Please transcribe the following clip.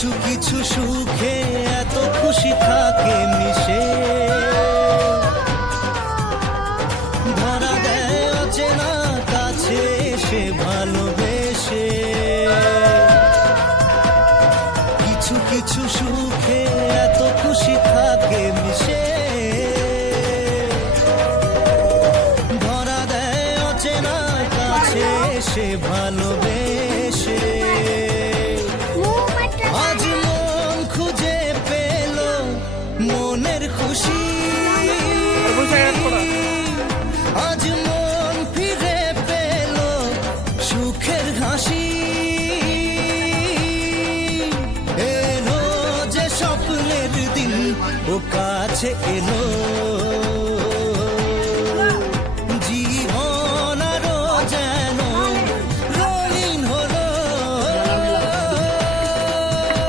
কিছু কিছু সুখে এত খুশি থাকে মিশে, ধরা দেয় অচেনা কাছে এসে ভালোবেসে। কিছু কিছু সুখে এত খুশি থাকে মিশে, ধরা দেয় অচেনা কাছে এসে ভালোবেসে। আজ মন খুঁজে পেল মনের খুশি, আজ মন ফিরে পেল সুখের হাসি। এলো যে স্বপ্নের দিন ও কাছে এলো।